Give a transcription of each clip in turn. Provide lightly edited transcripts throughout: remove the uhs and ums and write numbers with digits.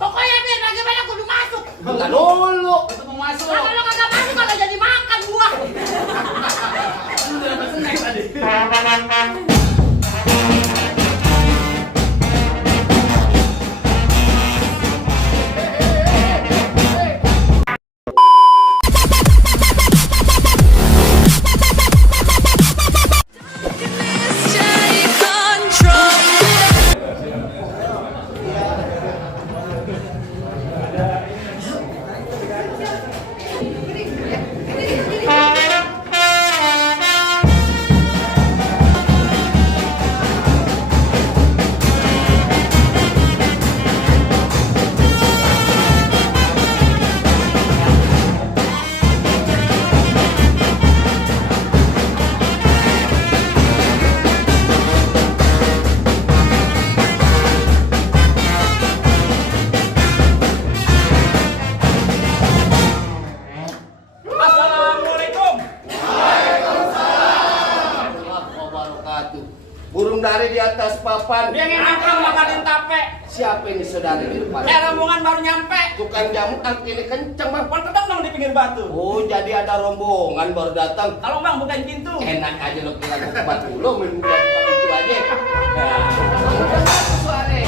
Pokoknya Bin, bagaimana kudu masuk. Enggak dulu. Untuk mau masuk. Nah, kalau kagak masuk kagak jadi makan gua. Udah pesen naik tadi. Assalamualaikum. Wabarakatuh. Burung dari di atas papan. Dia ngakang makanin tape. Siapa ini saudara di depan? Rombongan baru nyampe. Tukang jamu ini kenceng bang. Pon ketemu dong di pinggir batu. Oh jadi ada rombongan baru datang. Kalau bang bukain pintu. Enak aja lo bilang ke batu lo main buka pintu aja. Suare.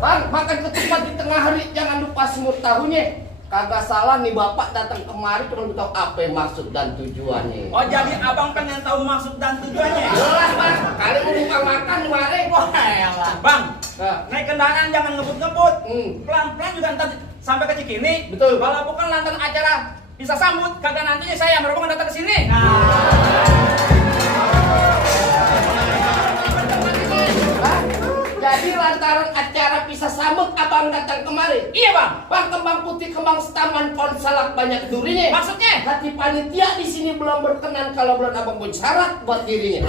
Bang makan ketupat di tengah hari jangan lupa semur tahunya. Kagak salah nih bapak datang kemari cuma tahu apa maksud dan tujuannya. Oh jadi abang pengen tahu maksud dan tujuannya? Jelas bang. Kali mau buka makan kemarin. Wah elah. Bang, Nah. naik kendaraan jangan ngebut-ngebut. Hmm. Pelan-pelan juga ntar sampai ke Cikini. Betul. Kalau bukan lantaran acara bisa sambut, kagak nantinya saya yang berombongan datang ke sini. Hah? Jadi lantaran acara pisah sambut abang datang kemari. Iya bang. Bang kembang putih kembang setaman pohon salak banyak durinya. Maksudnya? Hati panitia di sini belum berkenan kalau belum abang pun syarat buat dirinya.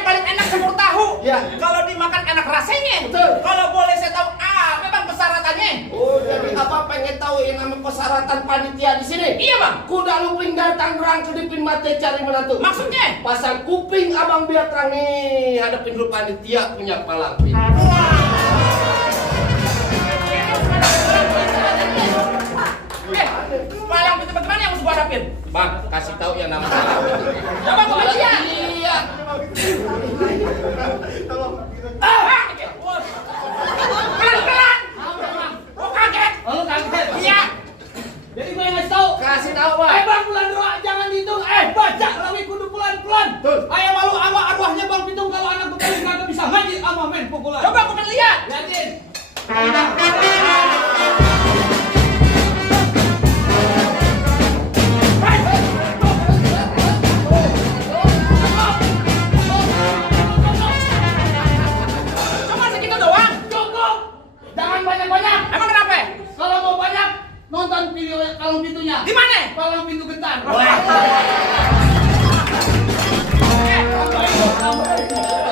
Paling enak semur tahu. Ya. Kalau dimakan enak rasanya. Betul. Kalau boleh saya tahu apa bang persyaratannya? Oh jadi apa pengen tahu yang namanya persyaratan panitia di sini? Iya bang. Kuda luping dari Tangerang kedipin mate cari menantu. Maksudnya? Pasang kuping abang biar terang nih hadapin dulu panitia punya palang. Palang pintu bagaimana yang harus gua hadapin? Bang kasih tahu yang namanya palang. Coba gua lihat. Iya. Pelan-pelan. Oh kaget. Oh, kaget. Iya. Jadi gue yang ngasih tahu. Kasih tahu bang. Bang bulan doa jangan dihitung. Baca lawi kudu pelan-pelan. Betul. Ayah malu sama arwahnya Bang Pitung kalau anak bekali kagak bisa ngaji sama main pukulan. Coba gua lihat. Liatin. Cuma segitu doang. Cukup. Jangan banyak-banyak. Emang kenapa? Kalau mau banyak nonton video kalung pintunya. Di mana? Kalung pintu gentar.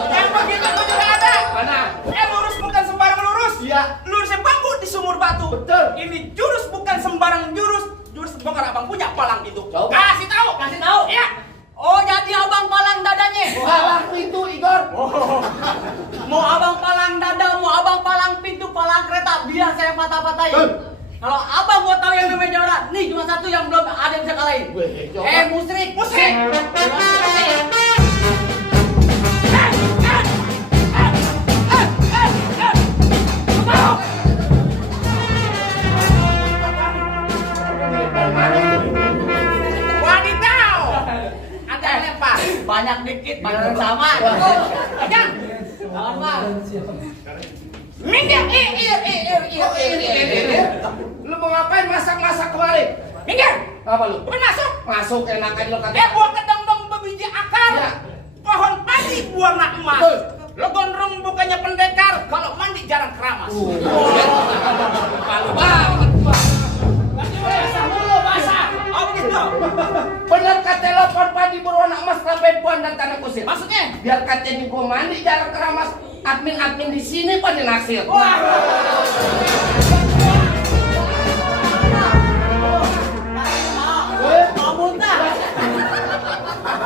Yang begitu gua juga ada. Mana? Lurus bukan sembarang lurus. Iya. Lurusnya bambu di sumur batu. Betul. Ini jurus bukan sembarang jurus. Jurus bongkar abang punya palang pintu. Coba. Kasih tahu. Kasih tahu. Iya. Oh jadi abang palang dadanya. Palang pintu Igor. Mau abang palang dada, mau abang palang pintu, palang kereta, biar saya patah-patahin. Kalau abang mau tahu yang namanya juara, nih cuma satu yang belum ada yang bisa kalahin. Weh, coba. Musrik. Musrik. Wadidaw. Ada yang lempar. Banyak dikit, banyak yang sama. Jangan. Jangan bang. Minggir. Lu mau ngapain masak-masak kemarin? Minggir. Apa lu? Bukan masuk. Masuk enak aja lo kata. Buah kedong-dong berbiji akar. Ya. Pohon padi warna emas. Betul. Lo gondrong bukannya pendekar. Kalau mandi jarang keramas. Malu banget bang. Basah mulu, basah. Oh begitu. Bener kata telepon padi berwarna emas rambuan dan tanah kusir. Maksudnya? Biar katanya gua mandi jarang keramas. Admin di sini pada naksir. Wah. Mau muntah.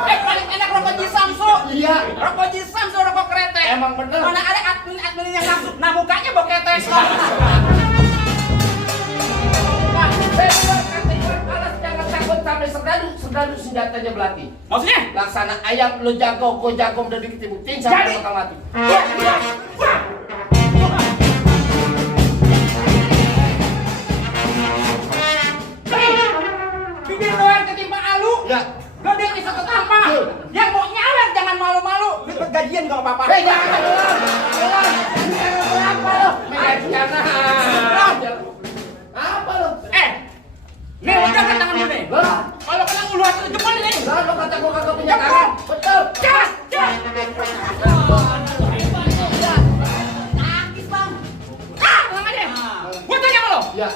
Paling enak rokok Ji Samsu. Iya. Rokok Ji Samsu, rokok kereta. emang bener. Mana ada admin yang langsung. Nah mukanya boketes. Jangan takut sampai serdadu senjatanya belati. Maksudnya? Laksana ayam lo jago, kau jago udah diketimutin sampai bakal mati. Bibir doang ketimpa alu. Ya. Gede bisa ketampa. Yang mau nyawer jangan malu-malu. Dapat gajian kalau apa-apa. Jangan ulang. Apa lo? Apa lo? Nih udah ke tangan gue. Kalau kena ulu hati jempol ini. Lah lo kata gua kagak punya tangan. Betul. Cas. Nakis bang. Tenang aja. Gue tanya sama lo. Ya.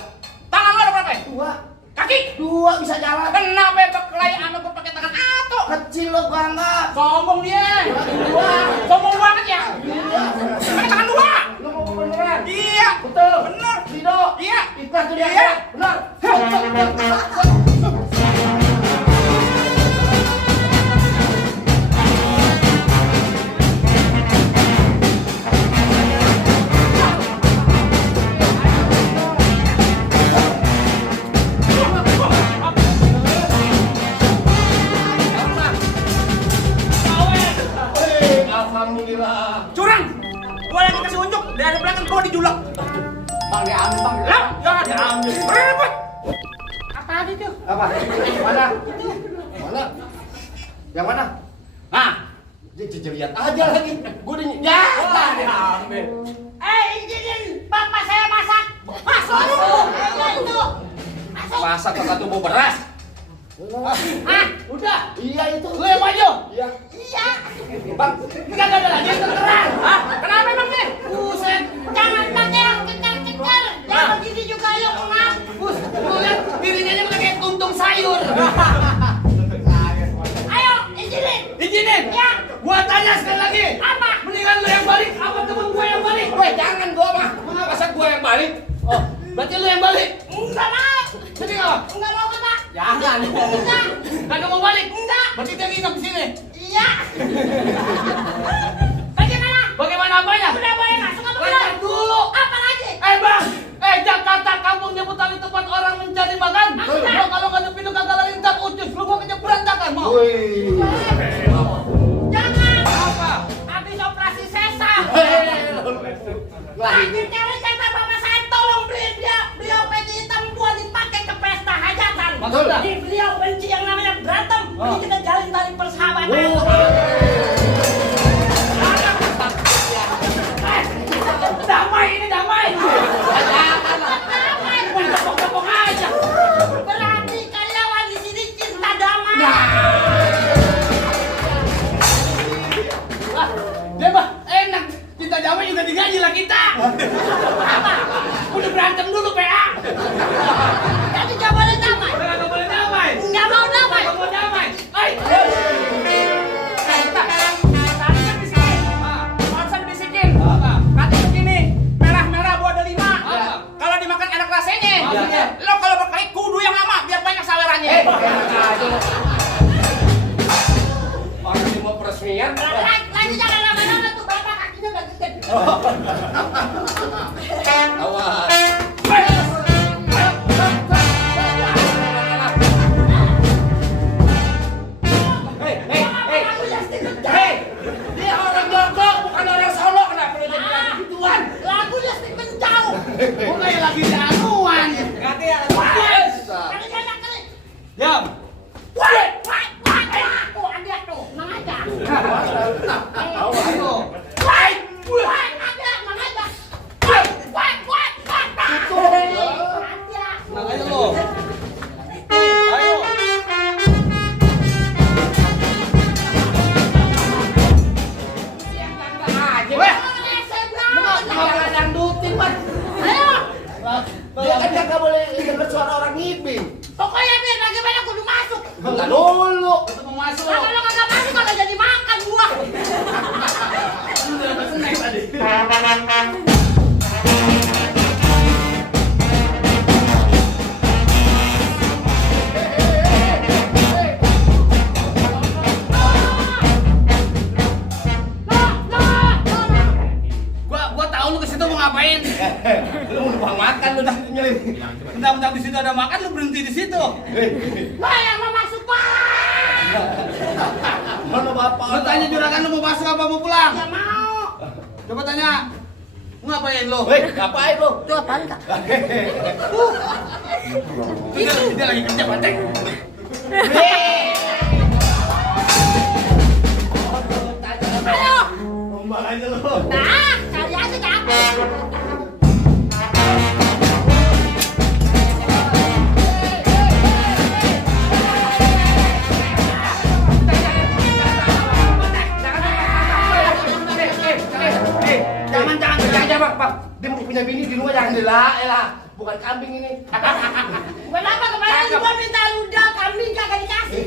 Tangan lo ada berapa? Dua. Kaki. Dua bisa jalan. Kenapa berkelahi sama gue pakai tangan ato? Kecil lo gua enggak. Sombong dia. Dua. Sombong banget ya. Iya. Pakai tangan dua. Lo mau beneran? Iya. Betul. Bener. Lido. Iya. Ikhlas tuh dia. Iya. Benar. Alhamdulillah. Curang. Gue lagi kasih unjuk. Dari belakang gue dijulak. Bang diambil bang. Lah, jangan diambil. Ribut. Apa itu? Apa? Mana? Mana? Yang mana? Nah, Jadi lihat aja lagi. Gue udah ya. wah diambil. Izinin bapak saya masak. Masuk. Iya itu. Masuk. Masak kakak tubuh beras. Udah. Iya itu. Lu yang maju. Iya. Iya. Bang, enggak ada lagi yang terang. Hah? Kenapa emang nih? Buset. Jangan pakai yang kencang-kencang. Yang begini juga yuk ngapus. Lu lihat dirinya aja kayak kuntung sayur. Ayo izinin. Izinin. Ya. Gua tanya sekali lagi. Apa? Mendingan lu yang balik apa temen gua yang balik? Weh, jangan gua mah. Masa gua yang balik? Oh, berarti lu yang balik. Enggak mau. Jadi apa? Enggak mau kata. Jangan. Enggak. Kagak mau balik? Enggak. Berarti dia nginep di sini. Iya. Bagaimana? Bagaimana apanya? Udah boleh masuk apa belum? Bentar dulu. Apa lagi? Bang, Jakarta kampung nyebutan di tempat orang mencari makan. Maksudnya? Lo kalau nggak ada pintu kagak lari ntar ucus, lu mau kerja berantakan mau? Jangan. Apa? Habis operasi sesar. Lah Akhir cewek kata bapak saya tolong beliin dia beliau peci hitam buat dipakai ke pesta hajatan. Maksudnya? Jadi beliau benci yang namanya berantem. Jadi kita jalin tali persahabatan. Damai ini damai. Damai. Tepok-tepok aja. Berarti karyawan di sini cinta damai. Wah, dia mah enak. Cinta damai juga digaji lah kita. Apa? Udah berantem dulu PA. Jadi gak boleh damai. Nggak boleh damai. Nggak mau damai. Nggak mau damai. Hai. Tadi kan bisikin. Barusan bisikin. Apa? Kata begini, merah-merah buah delima. Apa? Kalau dimakan enak rasanya. Maksudnya? Lo kalau berkali kudu yang lama biar banyak sawerannya. Enak aja lo. Orang ini mau peresmian. Lagi jangan lama-lama tuh bapak kakinya udah gede. Awas. Hei, dia orang Jogja bukan orang Solo, kenapa lu jadi bilang begituan? Lagunya stick menjauh. Gua kayak lagi di anuan. Ganti ya. Kali banyak kali. Diam. Wah. Tuh ada tuh, mang aja. Awas. Wah, ada mang aja. Wah. Mentang-mentang di situ ada makan, lu berhenti di situ. Gua yang mau masuk Pak. Mana bapak? Lu tanya juragan lu mau masuk apa mau pulang? Gak mau. Coba tanya. Lu ngapain lu? Hei, ngapain lo? Itu apaan Kak? Dia lagi kerja patek. Ayo. Gombal aja lo. Nah, cari aja capek. Jangan, Bang. Dia mau punya bini di rumah, jangan elah. Bukan kambing ini. Kenapa kemarin gua minta ludah kambing kagak dikasih?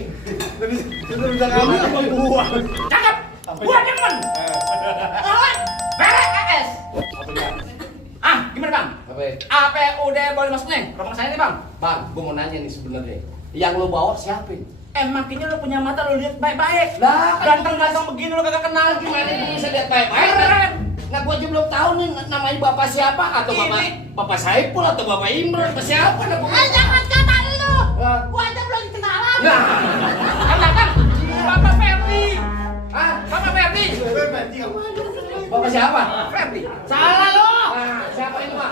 Lu udah kamu apa gua? Cakep. Gua demen. Oh, Beres AS. Ah, gimana Bang? Apa? Apa udah boleh masuk nih? Rumah saya nih Bang. Bang, gua mau nanya nih sebenarnya. Yang lo bawa siapa? Emang kayaknya lu punya mata lu lihat baik-baik. Lah, Ganteng-ganteng begini lu kagak kenal gimana bisa lihat baik-baik? Keren. Nah, gua aja belum tahu nih namanya bapak siapa atau bapak Saipul atau bapak Imran atau siapa nah, gua. jangan kata lu. Hah? Gua aja belum kenalan. Nah, Katakan Bapak Ferdi. ah, Bapak Ferdi. bapak siapa? Ferdi. Salah lu. Ah, siapa ini, Pak?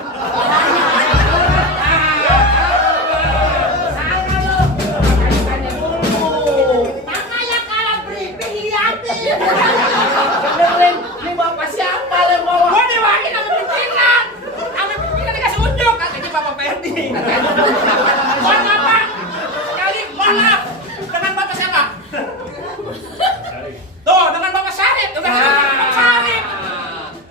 Makanya kalau briefing liatin. Benerin, ini bapak siapa yang bawa? Gua diwakil sama pimpinan. Sama pimpinan dikasih unjuk katanya Bapak Ferdi. Mohon maaf Pak. Sekali mohon maaf. Dengan Bapak siapa? Tuh, dengan Bapak Sarip. Udah dengan Bapak Sarip.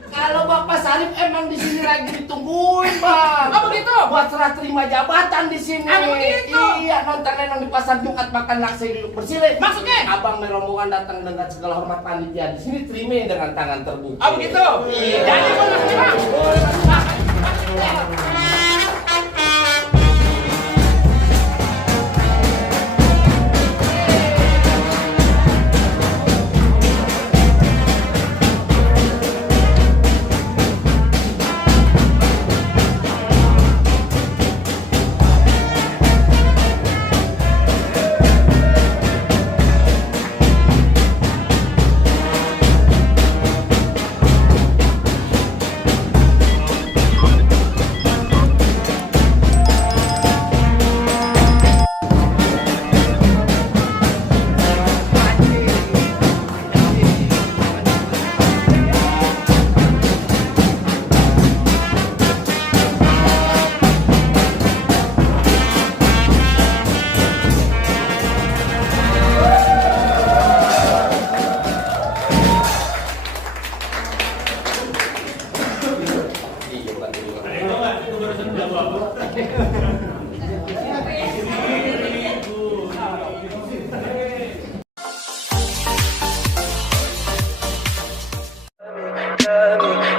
Kalau Bapak Sarip emang di sini lagi ditungguin, Bang. Oh, begitu? Buat serah terima jabatan di sini. Oh, begitu? Iya, nonton nenong di pasar Jumat makan nasi duduk bersih. Maksudnya? Abang rombongan datang dengan segala hormat panitia di sini terima dengan tangan terbuka. Oh begitu? Iya. Jadi gua masuk Bang. Boleh, Bang. Iya, bukan dulu.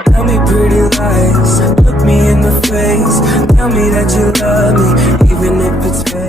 Tell me pretty lies, look me in the face. Tell me that you love me, even if it's fake.